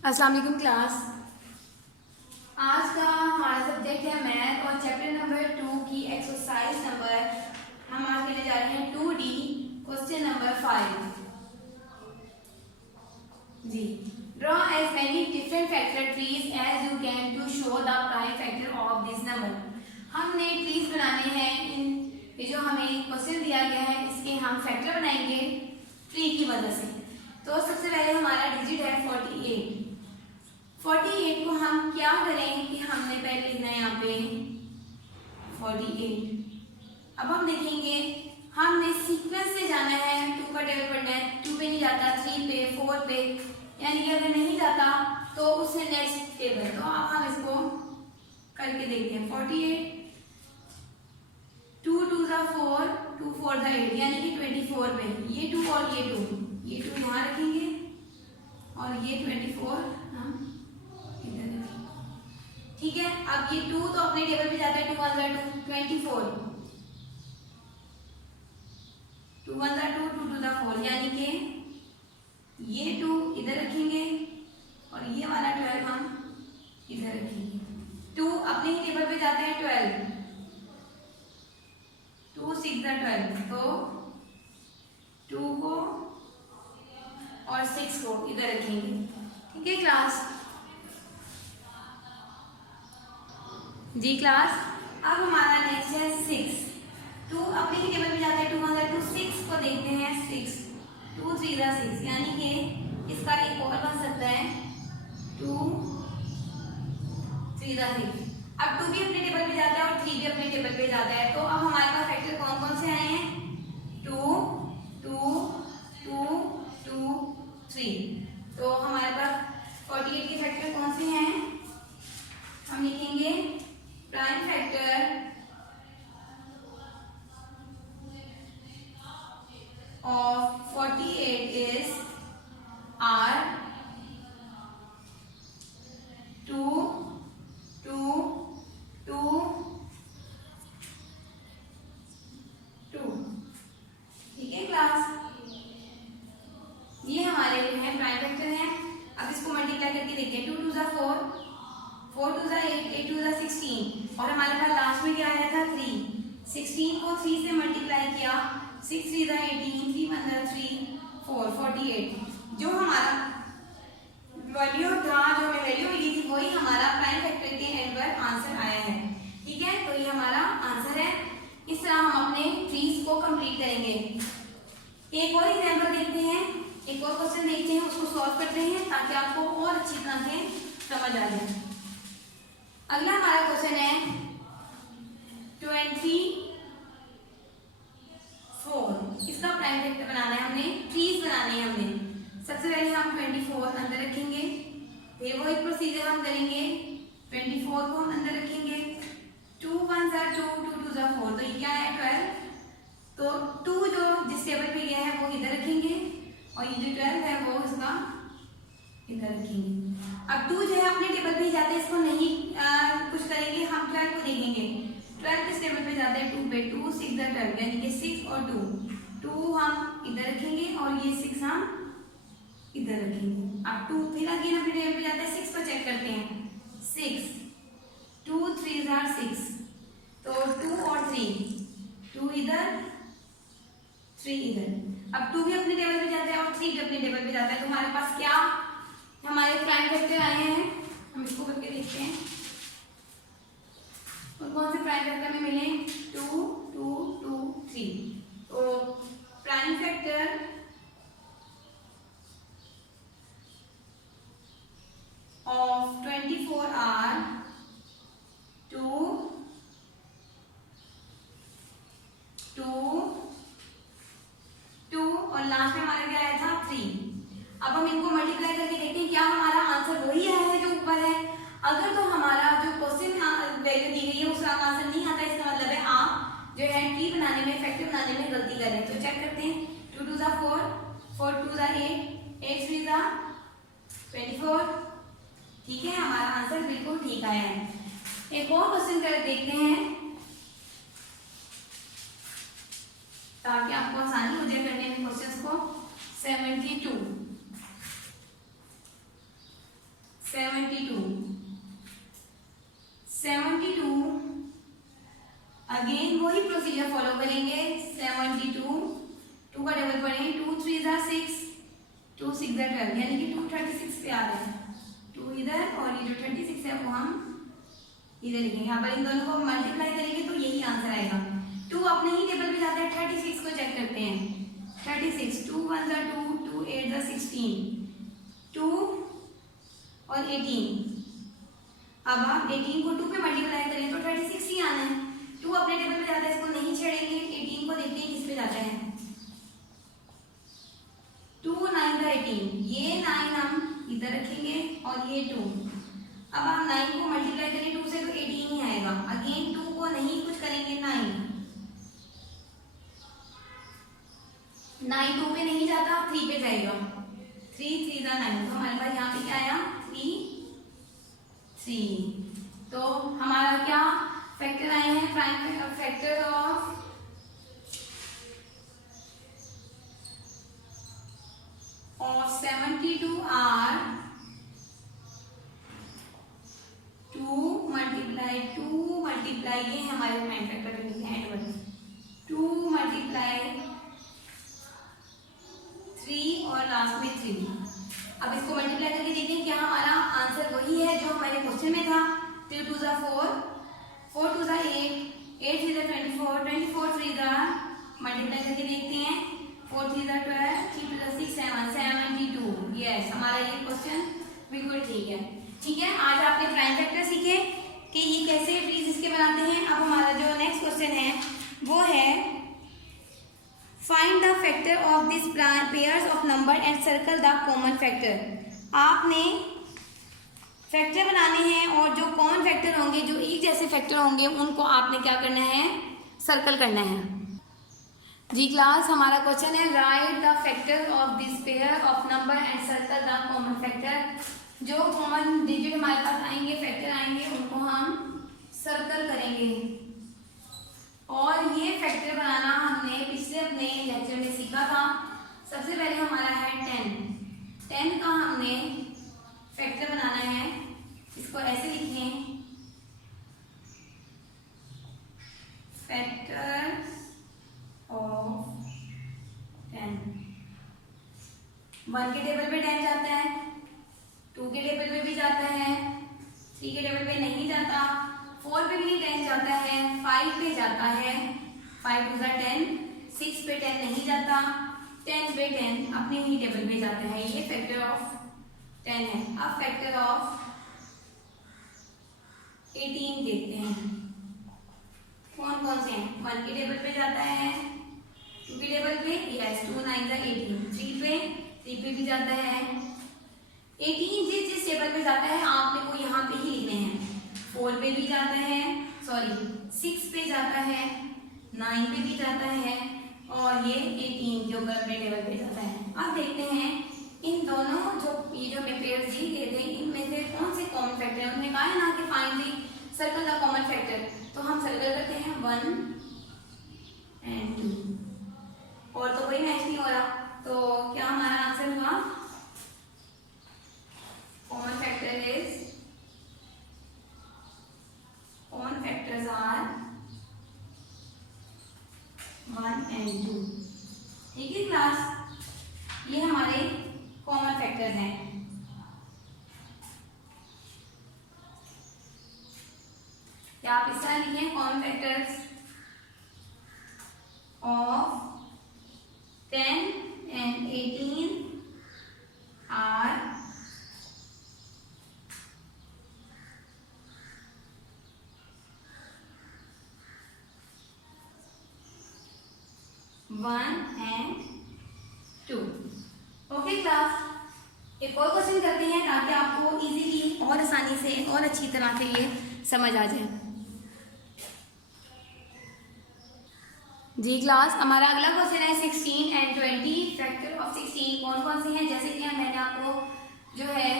अस्सलाम वालेकुम क्लास। आज का हमारा सब्जेक्ट है मैथ और चैप्टर नंबर 2 की एक्सरसाइज नंबर हम आज करने जा रहे हैं 2D क्वेश्चन नंबर 5 जी। Draw as many different factor trees as you can to show the prime factor of this number. हमने ट्रीज बनाने हैं। ये जो हमें क्वेश्चन दिया गया है इसके हम फैक्टर बनाएंगे ट्री की मदद से। तो सबसे पहले हमारा डिजिट है 48। 48 को हम क्या करें कि हमने पहले लिखना है यहाँ पे 48। अब हम देखेंगे हमने सीक्वेंस से जाना है, 2 का टेबल पढ़ना है। 2 पे नहीं जाता, 3 पे, 4 पे, यानी कि अगर नहीं जाता तो उससे नेक्स्ट टेबल। तो अब हम इसको करके देखते हैं। 48 2 2 जा 4, 2 4 जा 8, यानी कि 24 पे ये 2 और ये 2 यहाँ रखेंगे और ये 24 हम इधर रखेंगे। ठीक है। अब ये 2 तो अपने टेबल पे जाता है, 2 1 जा 2, 24, 2 1 जा 2, 2 2 जा 4, यानी कि ये 2 इधर रखेंगे और ये वाला 12 हम इधर रखेंगे। 2 अपने ही टेबल पे जाते हैं 12, 2 6 जा 12, तो 2 को और 6 को इधर रखेंगे। ठीक है क्लास जी। क्लास अब हमारा नेक्स्ट है 6। 2 अपने ही टेबल पे जाता है, 2 1 जा 2, 6 को देखते हैं 6, 2 3 जा 6, यानी कि इसका एक और बन सकता है 2 3 जा 6। अब 2 भी अपने टेबल पे जाता है और 3 भी अपने टेबल पे जाता है। तो अब हमारे पास फैक्टर कौन कौन से आए हैं? 2 2 2 2 3। तो हमारे पास 48 के फैक्टर कौन से हैं? हम लिखेंगे prime factor of 48 is R 2 2 2 2। ठीक है क्लास, ये हमारे हैं प्राइम फैक्टर हैं। अब इसको मल्टीप्लाई करके देखते हैं। 2 2 जा 4, 4 2 जा 8, 8 2 जा 16, और हमारे पास लास्ट में क्या आया था 3। 16 को 3 से मल्टीप्लाई किया, 6 3 जा 18, 3 1 जा 3 4, 48। जो हमारा वैल्यू था, जो हमें वैल्यू मिली थी, वही हमारा प्राइम फैक्टर के एंड पर आंसर आया है। ठीक है, तो ये हमारा आंसर है। इस तरह हम अपने ट्रीज को कंप्लीट करेंगे। एक और एग्जांपल देखते हैं, एक और क्वेश्चन देखते हैं, उसको सॉल्व करते हैं ताकि आपको और अच्छी तरह से समझ आ जाए। अगला हमारा क्वेश्चन है 24। इसका प्राइम फैक्टर बनाना है, हमने ट्रीज बनाने हैं। हमने सबसे पहले हम 24 अंदर रखेंगे, फिर वो एक प्रोसीजर हम करेंगे। 24 को हम अंदर रखेंगे, 2 1 जा 2, 2 2 जा 4, तो ये क्या है 12। तो 2 जो जिस टेबल पे गया है वो इधर रखेंगे और ये जो 12 है वो इसका इधर रखेंगे। अब 2 जो है अपने टेबल पे ही जाते हैं, इसको नहीं कुछ करेंगे, हम 12 को देखेंगे। 12 किस टेबल पे जाता है? 2 पे, 2 6 जा 12, यानी कि 6 और 2 हम इधर रखेंगे और ये 6 हम इधर रखेंगे। अब 2 फिर अगेन अपने टेबल पे जाता है, 6 को चेक करते हैं। 6 2 3 जा 6, तो 2 और 3, 2 इधर 3 इधर। अब 2 भी अपने टेबल पे जाता है और 3 भी अपने टेबल पे जाता है। तो हमारे पास क्या हमारे प्राइम फैक्टर आए हैं, हम इसको करके देखते हैं। और कौन से प्राइम फैक्टर में मिले? 2 2 2 3। तो प्राइम फैक्टर of 24 are 2 2 2 और लास्ट में हमारा क्या आया था 3। अब हम इनको मल्टीप्लाई करके देखते हैं क्या हमारा आंसर वही आया है जो ऊपर है। अगर तो हमारा जो क्वेश्चन वैल्यू दी गई है उसका आंसर नहीं आता, इसका मतलब है आप जो है ट्री बनाने में, फैक्टर बनाने में गलती कर रहे हैं। तो चेक करते हैं। 2 2 जा 4, 4 2 जा 8, 8 3 जा 24। ठीक है, हमारा आंसर बिल्कुल ठीक आया है। एक और क्वेश्चन कर देखते हैं ताकि आपको आसानी हो जाए करने में क्वेश्चंस को। 72 प्रोसीजर फॉलो करेंगे। 72 2 का टेबल पढ़ेंगे, 2 3 6 2 6 12 यानी कि 236 पे आ रहा है, 2 इधर और ये जो 36 है वो हम इधर लिखेंगे। यहाँ पर इन दोनों को मल्टीप्लाई करेंगे तो यही आंसर आएगा। 2 अपने ही टेबल पे जाता है, 36 को चेक करते हैं। 36 2 1 जा 2 2 8 जा 16 2 और 18। अब आप 18 को 2 पे मल्टीप्लाई करें तो 36 ही आना है। 2 अपने टेबल पे जाता है, इसको नहीं छेड़ेंगे। 18 को देखते हैं किस पे जाता है। 2 9 जा 18, ये 9 हम इधर रखेंगे और ये 2। अब आप 9 को मल्टीप्लाई करें 2 से तो 18 ही आएगा। अगेन 2 को नहीं कुछ करेंगे, 9 2 पे नहीं जाता, 3 पे जाएगा। 3 3 जा 9, तो हमारे पास यहाँ पे क्या आया 3। तो हमारा क्या फैक्टर आए हैं, prime factor of of 72 are 2 multiply ये हमारे प्राइम फैक्टर के लिए एंड वर्ड 2 मल्टीप्लाई 3 और लास्ट में 3। अब इसको मल्टीप्लाई करके देखते हैं क्या हमारा आंसर वही है जो हमारे क्वेश्चन में था। 2 2 जा 4 4 2 जा 8 8 3 जा 24 24 3 जा मल्टीप्लाई करके देखते हैं 4 3 जा 12 3 2 जा 6 7 72। यस, हमारा ये क्वेश्चन बिल्कुल ठीक है। ठीक है, आज आपने प्राइम फैक्टर सीखे कि ये कैसे ट्रीज इसके बनाते हैं। अब हमारा जो नेक्स्ट क्वेश्चन है वो है find the factor of this pairs of number and circle the common factor. आपने फैक्टर बनाने हैं और जो कॉमन फैक्टर होंगे, जो एक जैसे फैक्टर होंगे, उनको आपने क्या करना है, सर्कल करना है। जी क्लास, हमारा क्वेश्चन है right the factor of this pair of number and circle the common factor. जो कॉमन डिजिट हमारे पास आएंगे, फैक्टर आएंगे, उनको हम सर्कल करेंगे। और ये फैक्टर बनाना हमने पिछले अपने लेक्चर में सीखा था। सबसे पहले हमारा है 10 का हमने फैक्टर बनाना है। इसको ऐसे लिखें, फैक्टर ऑफ 10। 1 के टेबल पे 10 जाता है, 2 के टेबल पे भी जाता है, 3 के टेबल पे नहीं जाता, 4 पे भी 10 जाता है, 5 पे जाता है, 5 2 जा 10, 6 पे 10 नहीं जाता, 10 पे 10 अपने ही टेबल पे जाता है। ये फैक्टर ऑफ 10 है। अब फैक्टर ऑफ 18 देखते हैं कौन कौन से हैं। 1 के टेबल पे जाता है, 2 के टेबल पे, यस 2 9 जा 18, 3 पे भी जाता है। 18 जिस टेबल पे जाता है आपने वो यहाँ पे ही लिखने हैं। 4 पे भी जाता है, सॉरी 6 पे जाता है, 9 पे भी जाता है और ये 18 के ऊपर अपने टेबल पे जाता है। अब देखते हैं इन दोनों ये जो मैं पेयर्स दी गए थे, इनमें से कौन से कॉमन फैक्टर है। उन्होंने कहा है ना कि find the circle the common factor, तो हम सर्कल करते हैं 1 and 2 और तो कोई मैच नहीं हो रहा। तो क्या हमारा आंसर हुआ, common factor is, common factors are 1 and 2। ठीक है क्लास, ये हमारे कॉमन फैक्टर्स हैं। क्या आप इस तरह लिखें, common factors of 10 and 18 are 1 and 2। Okay class, एक और क्वेश्चन करते हैं ताकि आपको इजीली और आसानी से और अच्छी तरह से ये समझ आ जाए। जी क्लास, हमारा अगला क्वेश्चन है 16 and 20 फैक्टर ऑफ 16 कौन कौन से हैं। जैसे कि मैंने आपको जो है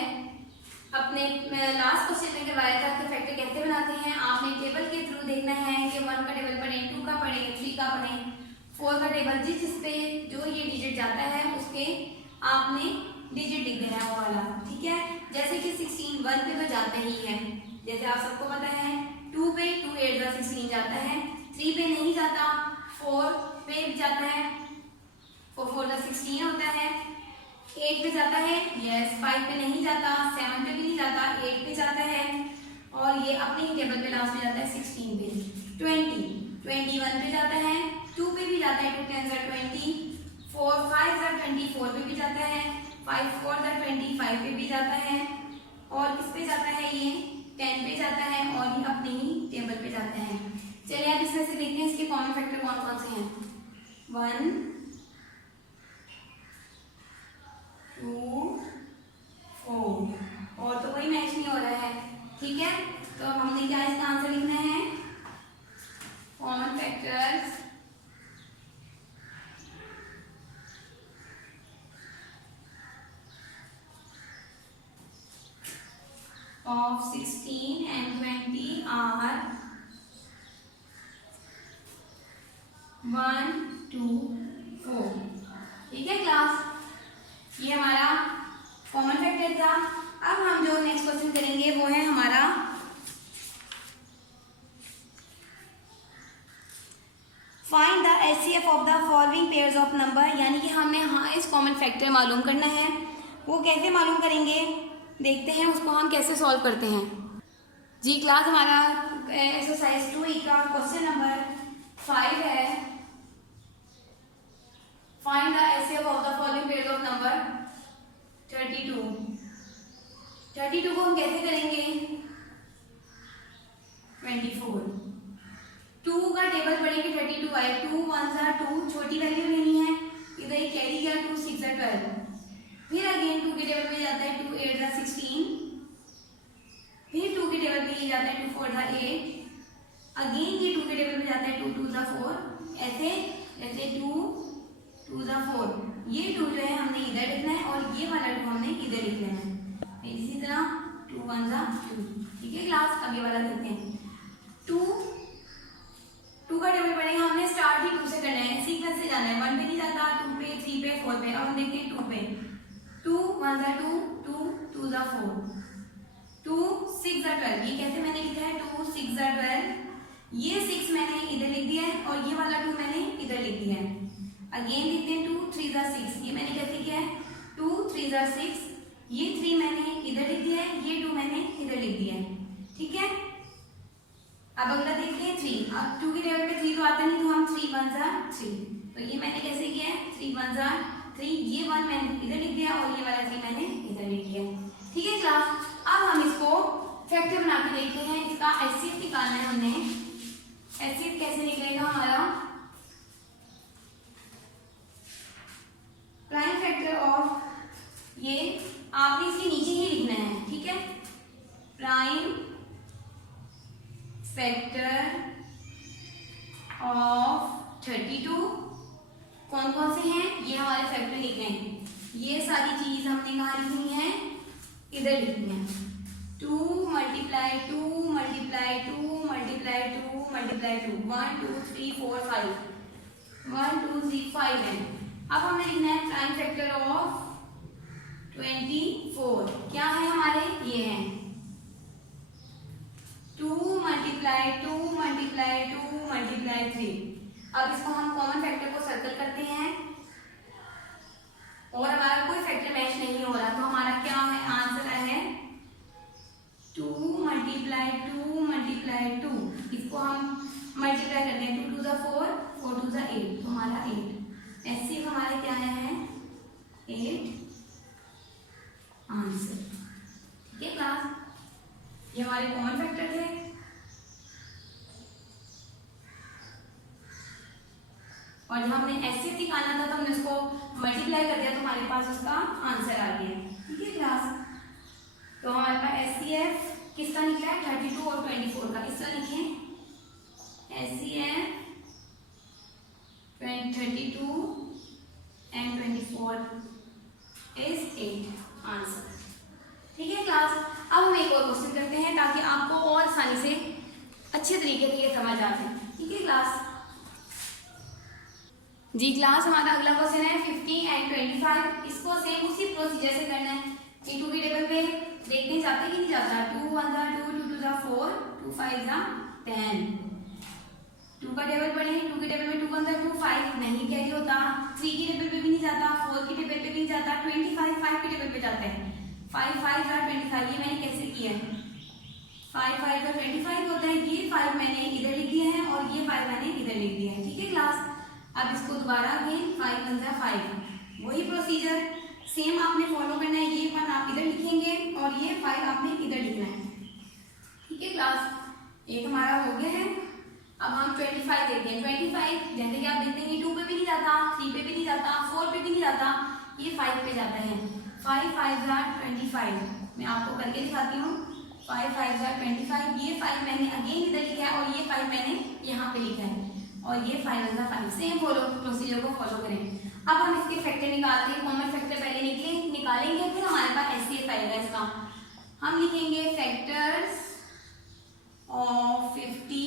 अपने लास्ट क्वेश्चन में करवाया था कि फैक्टर कैसे बनाते हैं। आपने टेबल के थ्रू देखना है कि 1 का टेबल पढ़ें, 2 का पढ़ें, 3 का पढ़ें, 4 का टेबल, जिस पे जो ये डिजिट जाता है उसके आपने डिजिट लिख देना है वो वाला। ठीक है, जैसे कि 16 1 पे तो जाता ही है, जैसे आप सबको पता है। 2 पे 2 8 जा 16 जाता है, 3 पे नहीं जाता, 4 पे जाता है, 4 4 16 होता है, 8 पे जाता है, यस, 5 पे नहीं जाता, 7 पे भी नहीं जाता, 8 पे जाता है, और ये अपने ही टेबल पे लास्ट में जाता है 16 पे। 20 21 पे जाता है, 2 पे भी जाता है, 2 10 20, 4 5 24 पे भी जाता है, 5 4 25 पे भी जाता है, और किस पे जाता है ये 10 पे जाता है, और ये अपने ही टेबल पे जाता है। चलिए अब इसमें से देखते हैं इसके कॉमन फैक्टर कौन कौन से हैं। 1 2 4, और तो कोई मैच नहीं हो रहा है, ठीक है। तो हमने क्या इसका आंसर लिखना है, common factors of 16 and 20 are 1 2 4, ठीक है क्लास। ये हमारा कॉमन फैक्टर था। अब हम जो नेक्स्ट क्वेश्चन करेंगे वो है हमारा find the HCF of the following pairs of number, यानी कि हमने हाईएस्ट कॉमन फैक्टर मालूम करना है। वो कैसे मालूम करेंगे, देखते हैं उसको हम कैसे सॉल्व करते हैं। जी क्लास, हमारा एक्सरसाइज 2 का क्वेश्चन नंबर 5 है, find the HCF of the following pairs of number 32। 32 को हम कैसे करेंगे, 24, 2 का टेबल पढ़ेंगे, 32 आए, 2 1 2, छोटी वैल्यू लेनी है, इधर एक कैरी किया, 2 6 12, फिर अगेन 2 के टेबल पे जाता है, 2 8 16, फिर 2 के टेबल पे ये जाता है, 2 4 8, अगेन ये 2 के टेबल पे जाता है, 2 2 4, ऐसे ऐसे 2 2 4, ये 2 जो है हमने इधर लिखना है, और ये वाला 2 हमने इधर लिख लेना है, इसी तरह 2 1 2, ठीक है क्लास। आगे वाला करते हैं, 2 का टेबल पढ़ेंगे, हमने स्टार्ट ही 2 से करना है, सीक्वेंस से जाना है, 1 पे नहीं जाता, 2 पे 3 पे 4 पे। अब हम देखते हैं 2 पे, 2 1 2 2 2 4, 2 6 12, ये कैसे मैंने लिखा है, 2 6 12, ये 6 मैंने इधर लिख दिया है, और ये वाला 2 मैंने इधर लिख दिया है। अगेन लिखते हैं 2 3 6, ये मैंने कैसे किया है, 2 3 6, ये 3 मैंने इधर लिख दिया है, ये 2 मैंने इधर लिख दिया है, ठीक है। अब अगला देखते हैं 3, अब 2 के टेबल पे 3 तो आता नहीं, तो हम 3 1 3, तो ये मैंने कैसे किया है, 3 1 3, ये 1 मैंने इधर लिख दिया, और ये वाला 3 मैंने इधर लिख दिया, ठीक है क्लास। अब हम इसको फैक्टर बना के देखते हैं, इसका एचसीएफ निकालना है हमने। एचसीएफ कैसे निकलेगा हमारा, प्राइम फैक्टर ऑफ, ये आपने इसके नीचे ही लिखना है, ठीक है, प्राइम फैक्टर ऑफ 32 कौन कौन से हैं, ये हमारे फैक्टर लिखे हैं, ये सारी चीज हमने कहाँ लिखनी है, इधर लिखनी है। 2 मल्टीप्लाई 2 मल्टीप्लाई 2 मल्टीप्लाई 2 मल्टीप्लाई 2, 1 2 3 4 5, 1 2 3 5 है। अब हमें लिखना है प्राइम फैक्टर ऑफ 24, क्या है हमारे, ये है 2 मल्टीप्लाई 2 मल्टीप्लाई 2 मल्टीप्लाई 3। अब इसको हम कॉमन फैक्टर को सर्कल करते हैं, और हमारा कोई फैक्टर मैच नहीं हो रहा, तो हमारा क्या है, आंसर है 2 मल्टीप्लाई 2 मल्टीप्लाई 2, इसको हम मल्टीप्लाई करते हैं, 2 2 4 4 2 8, तो हमारा 8, एचसीएफ हमारे क्या है 8 आंसर, ठीक है क्लास। ये हमारे कॉमन फैक्टर थे, और जब हमने एचसीएफ निकालना था तो हमने उसको मल्टीप्लाई कर दिया, तो हमारे पास उसका आंसर आ गया, ठीक है क्लास। तो हमारे पास एचसीएफ किसका निकला है, 32 और 24 का, इसका लिखें एचसीएफ 32 and 24 is 8 आंसर, ठीक है क्लास। अब हम एक और क्वेश्चन करते हैं ताकि आपको और आसानी से अच्छे तरीके से ये समझ आ जाए, ठीक है क्लास। जी क्लास, हमारा अगला क्वेश्चन है 50 and 25, इसको सेम उसी प्रोसीजर से करना है। 2 के टेबल पे देखने जाते कि नहीं जाता, 2 1 2 2 2 4 2 5 10, 2 का टेबल पढ़े, 2 के टेबल में 2 का अंदर 2, 5 नहीं कैरी होता, 3 की टेबल पे भी नहीं जाता, 4 की टेबल पे भी नहीं जाता, 25 5 की टेबल पे जाता है। 5 5 25, ये मैंने कैसे किया है, 5 5 का 25 होता है, ये 5 मैंने इधर लिख दिया है और ये 5 मैंने इधर लिख दिया है। ठीक है क्लास, अब इसको दोबारा अगेन 5 1 5, वही प्रोसीजर सेम आपने फॉलो करना है। ये 1 आप इधर लिखेंगे और ये 5 आपने इधर लिखना है। ठीक है क्लास, एक हमारा हो गया है। अब हम 25 देखते हैं। 25 जैसे कि आप देखते हैं 2 पे भी नहीं जाता, 3 पे भी नहीं जाता, 4 पे भी नहीं जाता, ये 5 पे जाता है। 5 5 25, मैं आपको करके दिखाती हूँ। 5 5 25, ये 5 मैंने अगेन इधर लिखा है और ये 5 मैंने यहाँ पे लिखा है और ये 5 1 5, सेम फॉलो प्रोसीजर को फॉलो करें। अब हम इसके फैक्टर निकालते हैं। कॉमन फैक्टर पहले निकालेंगे, फिर हमारे पास एचसीएफ आएगा इसका। हम लिखेंगे फैक्टर्स ऑफ 50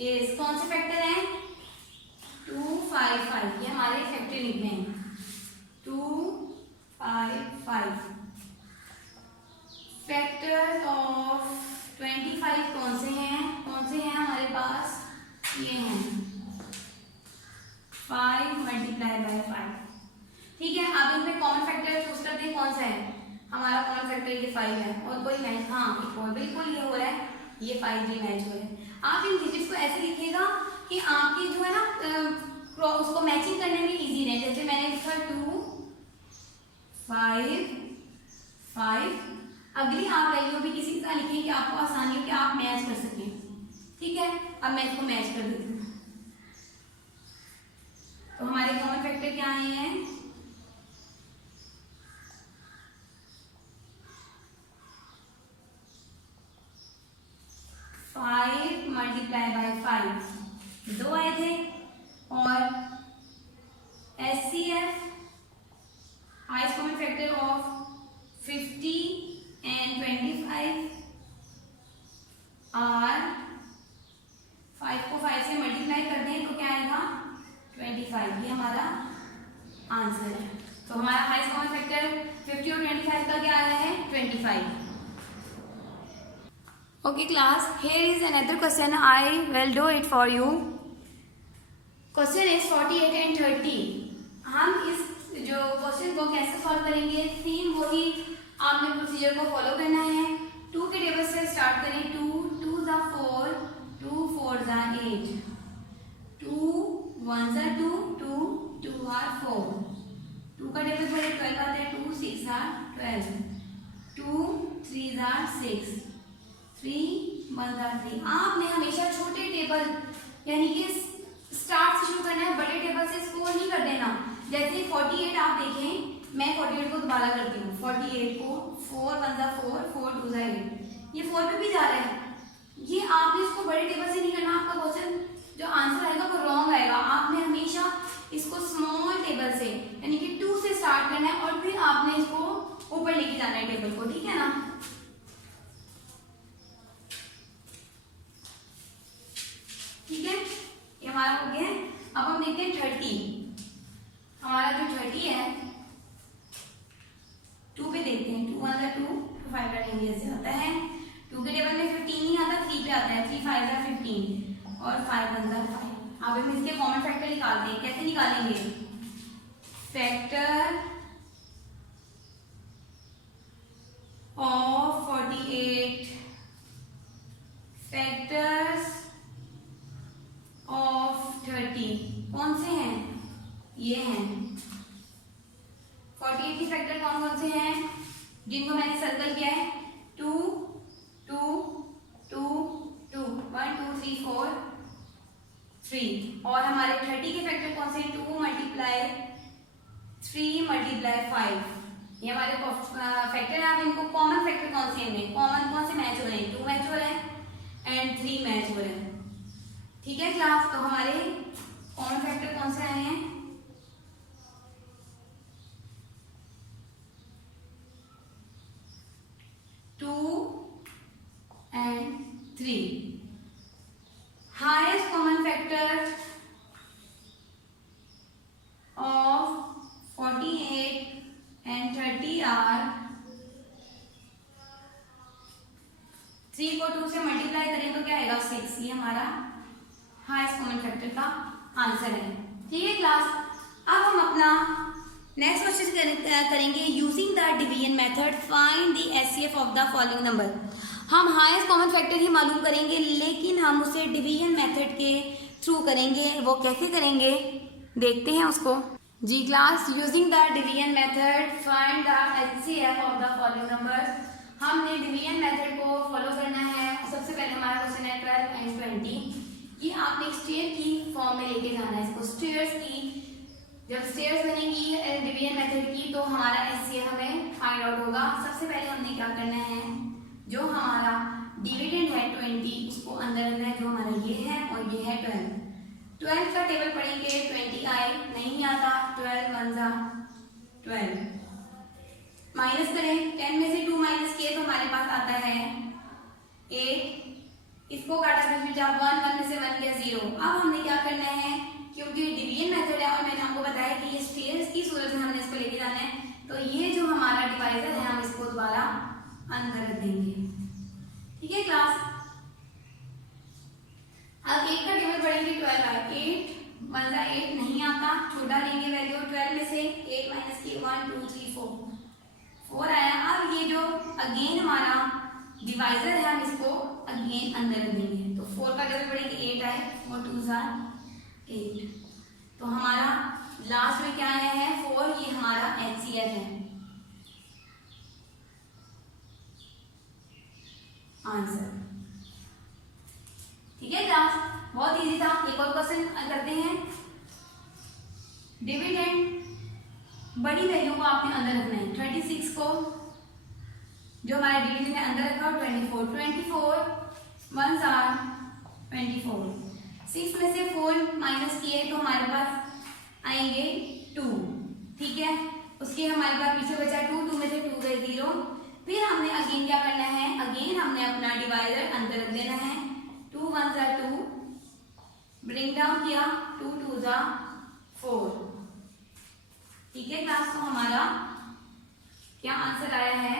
इज, कौन से फैक्टर हैं, 2 5 5, ये हमारे फैक्टर लिखने हैं 2 5 5। फैक्टर्स ऑफ 25 कौन से हैं हमारे पास, ये हैं 5 मल्टीप्लाई बाय 5। ठीक है, अब इसमें कॉमन फैक्टर चूज करते हैं, कौन सा है हमारा कॉमन फैक्टर, ये 5 है और कोई मैच, हाँ एक और बिल्कुल ये हो रहा है, ये 5 भी मैच हो रहा है। आप इन डिजिट्स को ऐसे लिखिएगा कि आपकी जो है ना उसको मैचिंग करने में इजी रहे। जैसे मैंने लिखा 2 5 5, अगली आप वैल्यू भी किसी तरह लिखें कि आपको आसानी हो कि आप मैच कर सकें। ठीक है, अब मैं इसको मैच कर देती हूँ। तो हमारे कॉमन फैक्टर क्या आए हैं, 5 मल्टीप्लाई बाय 5, 2 आए थे। और HCF highest common factor of 50 and 25 are, 5 को 5 से मल्टीप्लाई कर दें तो क्या आएगा 25, ये हमारा आंसर है। तो हमारा हाईएस्ट कॉमन फैक्टर 50 और 25 का क्या आया है 25। Okay class, here is another question. I will do it for you. Question is 48 and 30. हम इस जो क्वेश्चन को कैसे सॉल्व करेंगे, सेम वही आपने प्रोसीजर को फॉलो करना है। 2 के टेबल से स्टार्ट करें। 2 2 ज़ा 4, 2 4 ज़ा 8, 2 1 ज़ा 2, 2 2 आर 4, 2 का टेबल पर 12 आता है, 2 6 आर 12, 2 3 ज़ा 6, 3 1 ज़ा 3। आपने हमेशा छोटे टेबल यानी कि स्टार्ट से शुरू करना है, बड़े टेबल से स्कोर नहीं कर देना। जैसे 48 आप देखें, मैं 48 को दोबारा करती हूँ। 48 को 4 1 ज़ा 4, 4 2 ज़ा 8, ये 4 पे भी जा रहा है। ये आपने इसको बड़े टेबल से नहीं करना, आपका क्वेश्चन जो आंसर आएगा वो रॉन्ग आएगा। आपने हमेशा इसको स्मॉल टेबल से यानी कि 2 से स्टार्ट करना है और फिर आपने इसको ऊपर लेके जाना है टेबल को, ठीक है ना। ठीक है, ये हमारा हो गया। अब हम देखते हैं 30। हमारा जो 30 है 2 पे देखते हैं। 2 1 ज़ा 2, 2 5 का रेंज ऐसे आता है। 2 के टेबल में 15 नहीं आता, 3 पे आता है। 3 5 ज़ा 15 और 5 1 ज़ा 5। अब हम इसके कॉमन फैक्टर निकालते हैं। कैसे निकालेंगे, फैक्टर ऑफ 48, फैक्टर्स ऑफ 30 कौन से हैं, ये हैं। 48 की फैक्टर कौन कौन से हैं जिनको मैंने सर्कल किया है, 2 2 2 2, 1 2 3 4 3। और हमारे 30 के फैक्टर कौन से हैं, 2 मल्टीप्लाई 3 मल्टीप्लाई 5। ये हमारे फैक्टर हैं। आप इनको कॉमन फैक्टर कौन से हैं, कॉमन कौन से मैच हो रहे हैं, 2 मैच हो रहे हैं एंड 3 मैच हो रहे हैं। ठीक है क्लास, तो हमारे कॉमन फैक्टर कौन से आए हैं, 2 and 3। Highest common factor of 48 and 30 are, 3 को 2 से मल्टीप्लाई करें तो क्या आएगा 6, ये हमारा हाईएस्ट कॉमन फैक्टर का आंसर है। ठीक है क्लास, अब हम अपना नेक्स्ट क्वेश्चन करेंगे using the division method find the HCF of the following number. हम हाईएस्ट कॉमन फैक्टर ही मालूम करेंगे, लेकिन हम उसे डिवीजन मेथड के थ्रू करेंगे। वो कैसे करेंगे देखते हैं उसको। जी class, using the division method find the HCF of the following numbers. हमने डिवीजन मेथड को फॉलो करना है। सबसे पहले हमारा क्वेश्चन है 12 एंड 20। ये आपने स्टेयर की फॉर्म में लेके जाना है इसको। स्टेयर्स की जब स्टेयर्स बनेगी डिवीजन मेथड की तो हमारा एचसीएफ हमें फाइंड आउट होगा। सबसे पहले हमने क्या करना है, जो हमारा डिविडेंड है 20 उसको अंदर रखना है, जो हमारा ये है और ये है 12 का टेबल पढ़ेंगे। 20 आए नहीं आता, 12 1 जा 12 माइनस करें 10 में से 2 माइनस किए तो हमारे पास आता है 8। इसको काटा बीच में जा 1 में से 1 गया 0। अब हमने क्या करना है, क्योंकि डिवीजन मेथड है और मैंने आपको बताया कि ये स्टेयर्स की सूरत में हमने इसको लेके जाना है, तो ये जो हमारा डिवाइजर है हम इसको दोबारा अंदर रख देंगे। ठीक है क्लास, अब 1 का टेबल पढ़ेंगे। 12 आए, 8 1 जा 8 नहीं आता, छोटा लेंगे वैल्यू। 12 में से 8 माइनस किए 1 2 3 4 आया। अब ये जो अगेन हमारा डिवाइजर है हम इसको अगेन अंदर रख देंगे। तो 4 का टेबल पढ़ेंगे, 8 आए, 4 2 जा 8। तो हमारा लास्ट में क्या आया है 4, ये हमारा एचसीएफ है आंसर। ठीक है क्लास, बहुत इजी था। एक और क्वेश्चन करते हैं। डिविडेंड बड़ी वैल्यू को आपने अंदर रखना है। 26 को जो हमारे डिविडेंड है अंदर रखा और 24 1 आर 24। 6 में से 4 माइनस किए तो हमारे पास आएंगे 2। ठीक है, उसके हमारे पास पीछे बचा 2 में से 2 गए 0। फिर हमने अगेन क्या करना है, अगेन हमने अपना डिवाइजर अंदर रख देना है। 2 1 जा 2, ब्रिंग डाउन किया 2 2 जा 4। ठीक है क्लास, तो हमारा क्या आंसर आया है,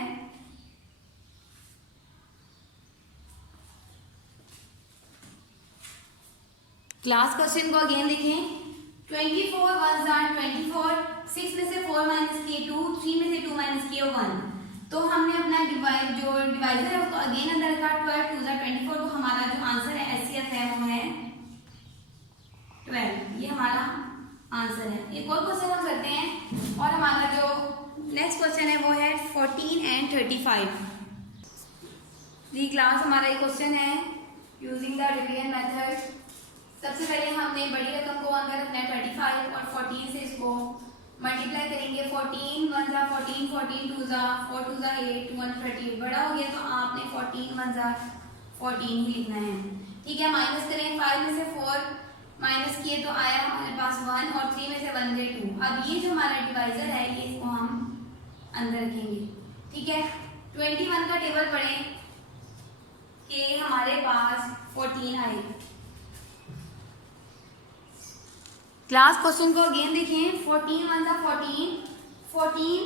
क्लास क्वेश्चन को अगेन देखें। 24 1 जा 24, 6 में से 4 माइनस किए 2, 3 में से 2 माइनस किए 1। तो हमने अपना जो डिवाइजर है उसको अगेन अंदर रखा। 12 2 जा 24। तो हमारा जो आंसर है एचसीएफ है वो है 12। ये हमारा आंसर है। एक और क्वेश्चन हम करते हैं और हमारा जो नेक्स्ट क्वेश्चन है वो है 14 एंड 35। जी क्लास, हमारा ये क्वेश्चन है यूजिंग द डिवीजन मेथड। सबसे पहले हमने बड़ी रकम को अंदर रखना है 35 और 14 से इसको मल्टीप्लाई करेंगे। 14 1 जा 14, 14 2 जा 4 2 जा 8, 2 1 38। बड़ा हो गया तो आपने 14 1 जा 14 ही लिखना है। ठीक है, माइनस करें 5 में से 4 माइनस किए तो आया हमारे पास 1 और 3 में से 1 गए 2। अब ये जो हमारा डिवाइजर है ये इसको हम अंदर रखेंगे। ठीक है, 21 का टेबल पढ़ें कि हमारे पास 14 आए। क्लास क्वेश्चन को अगेन देखें। 14 1 जा 14, 14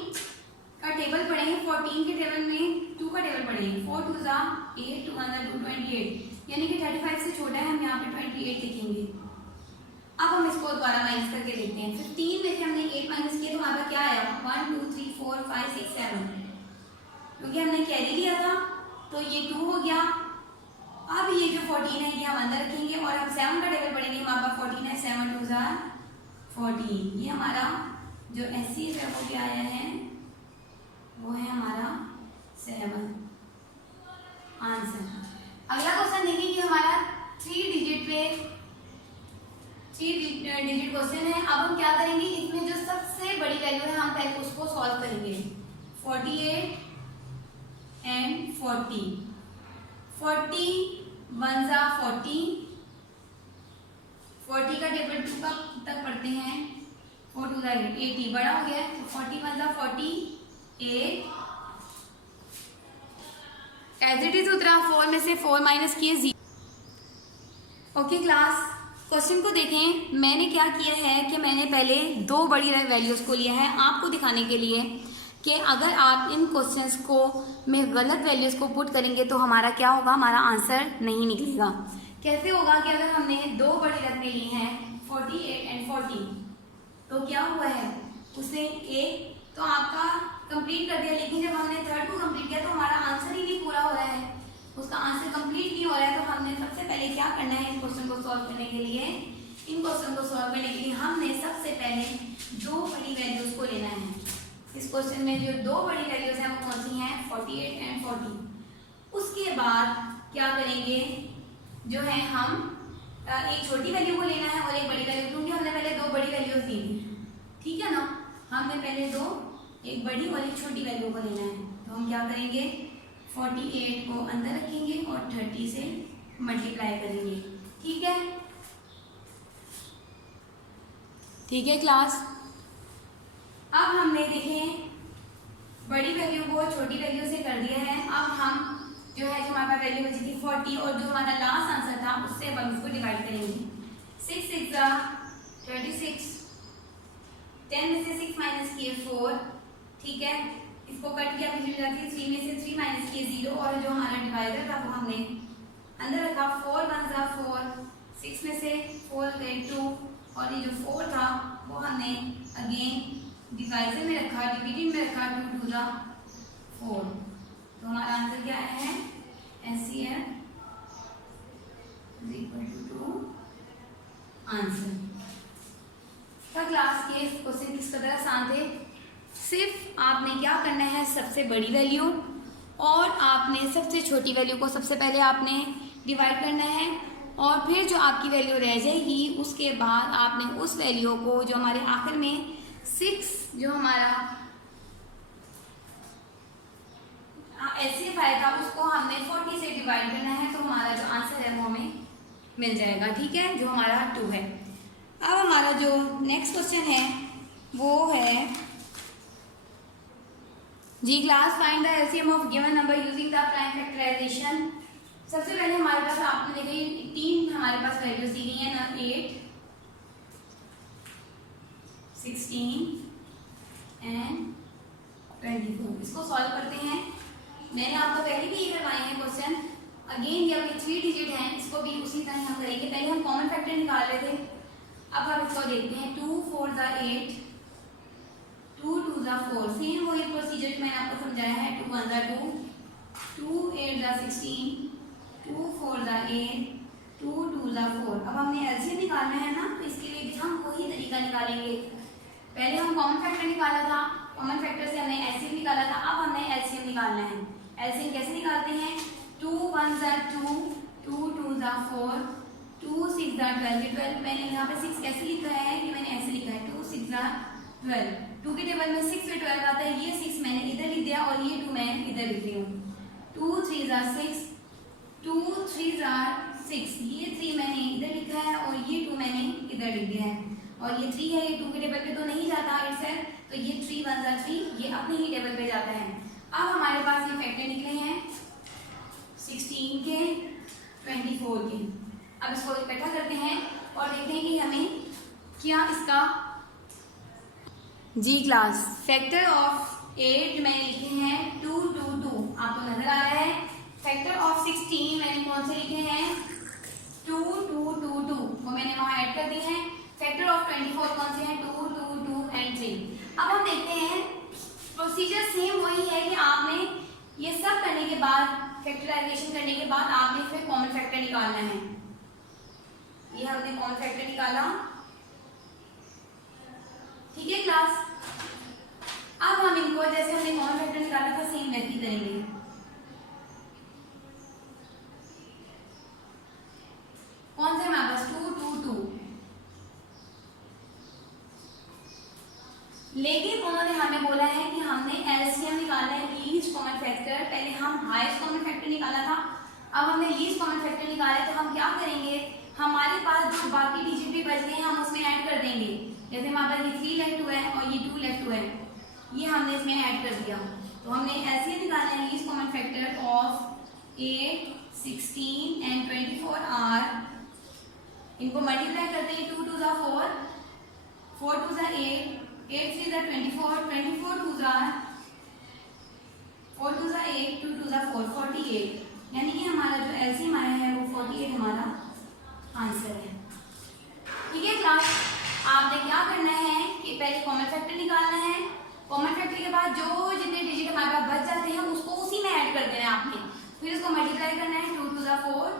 का टेबल पढ़ेंगे। 14 के टेबल में 2 का टेबल पढ़ेंगे। 4 2 जा 8, 2 1 जा 2 28, यानी कि 35 से छोटा है, हम यहाँ पे 28 लिखेंगे। अब हम इसको दोबारा माइनस करके देखते हैं। 15 में से हमने 8 माइनस किया तो हमारे पास क्या आया 1 2 3 4 5 6 7, क्योंकि हमने कैरी लिया था तो ये 2 हो गया। अब ये जो 14 है ये हम अंदर रखेंगे और हम 7 का टेबल पढ़ेंगे। हमारे पास 14 है, 7 2 जा 14। ये हमारा जो एचसीएफ है वो क्या आया है, वो है हमारा 7 आंसर। अगला क्वेश्चन देखिए कि हमारा 3 डिजिट क्वेश्चन है। अब हम क्या करेंगे, इसमें जो सबसे बड़ी वैल्यू है हम पहले उसको सॉल्व करेंगे। 48 एंड 40, 40 1 जा 40, 40 का टेबल 2 का तक पढ़ते हैं। 4 2 जा 80, बड़ा हो गया तो 40 1 जा 48। एज इट इज उतरा। 4 में से 4 माइनस किए 0। ओके क्लास, क्वेश्चन को देखें। मैंने क्या किया है कि मैंने पहले 2 बड़ी वैल्यूज को लिया है आपको दिखाने के लिए कि अगर आप इन क्वेश्चंस को में गलत वैल्यूज को पुट करेंगे तो हमारा क्या होगा, हमारा आंसर नहीं निकलेगा। कैसे होगा कि अगर हमने दो बड़ी रकमें ली हैं 48 एंड 40, तो क्या हुआ है उसने एक तो आपका कंप्लीट कर दिया, लेकिन जब हमने थर्ड को कंप्लीट किया तो हमारा आंसर ही नहीं पूरा हो रहा है, उसका आंसर कंप्लीट नहीं हो रहा है। तो हमने सबसे पहले क्या करना है इस क्वेश्चन को सॉल्व करने के लिए, इन क्वेश्चन को सॉल्व करने के लिए हमने सबसे पहले दो बड़ी वैल्यूज को लेना है। इस क्वेश्चन में जो दो बड़ी वैल्यूज हैं वो कौन सी हैं 48 एंड 40। उसके बाद क्या करेंगे, जो है हम एक छोटी वैल्यू को लेना है और एक बड़ी वैल्यू, क्योंकि हमने पहले दो बड़ी वैल्यूज दी थी, ठीक है ना। हमने पहले दो, एक बड़ी और एक छोटी वैल्यू को लेना है। तो हम क्या करेंगे 48 को अंदर रखेंगे और 30 से मल्टीप्लाई करेंगे, ठीक है। ठीक है क्लास। अब हमने देखें बड़ी वैल्यू को छोटी वैल्यू से कर दिया है। अब हम जो है जो हमारे पास वैल्यू बची थी 40 और जो हमारा लास्ट आंसर था उससे अब हम इसको डिवाइड करेंगे। 6 6 36, 10 में से 6 माइनस किए 4, ठीक है। इसको कट किया पिछली जाती 3 में से 3 माइनस किए 0 और जो हमारा डिवाइडर था वो हमने अंदर रखा 4 1 4, 6 में से 4 गए 2 और ये जो 4 था वो हमने अगेन डिवाइजर में रखा, डिविडेंड में रखा 2 2 4। तो हमारा आंसर क्या आया है LCM = आंसर। क्लास के क्वेश्चन किस कदर आसान थे। सिर्फ आपने क्या करना है सबसे बड़ी वैल्यू और आपने सबसे छोटी वैल्यू को सबसे पहले आपने डिवाइड करना है और फिर जो आपकी वैल्यू रह जाएगी उसके बाद आपने उस वैल्यू को जो हमारे आखिर में 6 जो हमारा LCM आया था उसको हमने 40 से डिवाइड करना है, तो हमारा जो आंसर है वो हमें मिल जाएगा, ठीक है, जो हमारा 2 है। अब हमारा जो नेक्स्ट क्वेश्चन है वो है जी class find the LCM of given number using the prime factorization. सबसे पहले हमारे पास आपने देखिए 3 हमारे पास वैल्यूज दी गई है ना, 8 16 एंड 24। इसको सॉल्व करते हैं। मैंने आपको पहले भी ये करवाए हैं क्वेश्चन, अगेन ये अपने 3 डिजिट हैं, इसको भी उसी तरह हम करेंगे। पहले हम कॉमन फैक्टर निकाल रहे थे, अब हम इसको देखते हैं 2 4 8, 2 2 4। सेम वही प्रोसीजर मैंने आपको समझाया है, 2 1 2, 2 8 16, 2 4 8, 2 2 4। अब हमने LCM निकालना है ना, तो इसके लिए भी हम वही तरीका निकालेंगे। पहले हम कॉमन फैक्टर निकाला था, कॉमन फैक्टर से हमने LCM निकाला था, अब हमें LCM निकालना है। LCM कैसे निकालते हैं 2 1 2, 2 2 4, 2 6 12। मैंने यहाँ पे 6 कैसे लिखा है कि मैंने ऐसे लिखा है 2 6 12। 2 के टेबल में 6 पे 12 आता है, ये 6 मैंने इधर लिख दिया और ये 2 मैं इधर लिख रही हूँ। 2 3 6, 2 3 6, ये 3 मैंने इधर लिखा है और ये 2 मैंने इधर लिख दिया है। और ये 3 है, ये 2 के टेबल पे तो नहीं जाता इट्सेल्फ, तो ये 3 1 3 ये अपने ही टेबल पे जाता है। अब हमारे पास ये फैक्टर निकले हैं 16 के 24 के। अब इसको इकट्ठा करते हैं और देखते हैं कि हमें क्या इसका जी क्लास फैक्टर ऑफ 8 मैंने लिखे हैं 2 2 2, आपको नजर आ रहा है। फैक्टर ऑफ 16 मैंने कौन से लिखे हैं 2 2 2 2, वो मैंने वहां ऐड कर दिए हैं। फैक्टर ऑफ 24 कौन से हैं 2 2 2 एंड 3। अब हम देखते हैं प्रोसीजर सेम वही है कि आपने ये सब करने के बाद फैक्टराइजेशन करने के बाद आपने फिर कॉमन फैक्टर निकालना है। ये हमने कॉमन फैक्टर निकाला, ठीक है क्लास। अब हम इनको जैसे हमने कॉमन फैक्टर निकाला था सेम वैसे ही करेंगे। कौन से हमारे पास 2 2 2, लेकिन उन्होंने हमें बोला है कि हमने LCM निकालना है लीस्ट कॉमन फैक्टर। पहले हम हाईएस्ट कॉमन फैक्टर निकाला था, अब हमने लीस्ट कॉमन फैक्टर निकाला है। तो हम क्या करेंगे, हमारे पास जो बाकी डिजिट भी बच गए हम उसमें ऐड कर देंगे। जैसे हमारे पास ये 3 लेफ्ट हुआ है और ये 2 लेफ्ट हुआ है, ये हमने इसमें ऐड कर दिया। तो हमने LCM निकालना है least common factor of 8 16 and 24 are. इनको मल्टीप्लाई करते हैं 2 2 4, 4 2 8, 8 3 24, 24 2 4 2 8, 2 2 4 48। यानी कि हमारा जो LCM आया है वो 48 हमारा आंसर है। ठीक है क्लास, आपने क्या करना है कि पहले कॉमन फैक्टर निकालना है। कॉमन फैक्टर के बाद जो जितने डिजिट हमारे पास बच जाते हैं उसको उसी में ऐड कर देना है आपने, फिर उसको मल्टीप्लाई करना है। 2 2 4,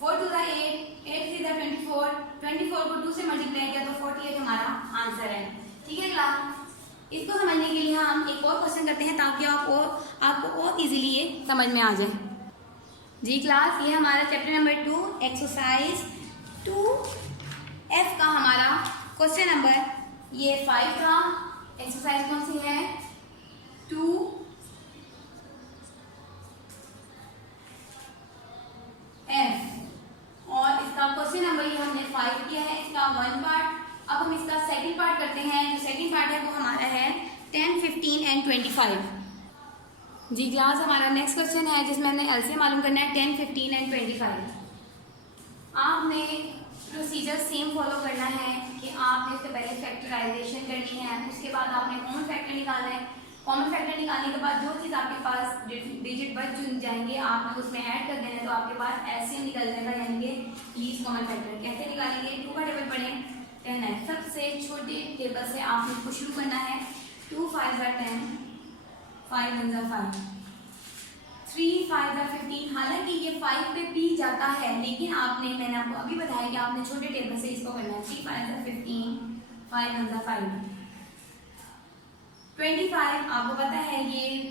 4 2 8, 8 3 24, 24 को 2 से मल्टीप्लाई किया तो 48 हमारा आंसर है। ठीक है क्लास, इसको समझने के लिए हम एक और क्वेश्चन करते हैं ताकि आपको और इजीली ये समझ में आ जाए। जी क्लास, ये हमारा चैप्टर नंबर 2 एक्सरसाइज 2F का हमारा क्वेश्चन नंबर ये 5 था। एक्सरसाइज कौन सी है? 2F और इसका क्वेश्चन नंबर ये हमने 5 किया है, इसका 1 पार्ट। अब हम इसका सेकंड पार्ट करते हैं। जो सेकंड पार्ट है वो हमारा है 10, 15 एंड 25। जी क्लास, हमारा नेक्स्ट क्वेश्चन है जिसमें हमने एलसीएम मालूम करना है 10, 15 एंड 25। आपने प्रोसीजर सेम फॉलो करना है कि आपने इससे पहले फैक्टराइजेशन करनी है, उसके बाद आपने कॉमन फैक्टर निकालना है। कॉमन फैक्टर निकालने के बाद जो चीज़ आपके पास डिजिट बच जाएंगे आपने उसमें ऐड कर देना है, तो आपके पास एलसीएम निकल जाएगा, यानी कि लीस्ट कॉमन फैक्टर। कैसे निकालेंगे? 2 का टेबल पढ़ें, 10 है। सबसे छोटे टेबल से आपने इसको शुरू करना है। 2 5 10, 5 1 5, 3 5 15। हालांकि ये 5 पे पी जाता है, लेकिन मैंने आपको अभी बताया कि आपने छोटे टेबल से इसको करना है। 3 5 15, 5 1 5, 25। आपको पता है ये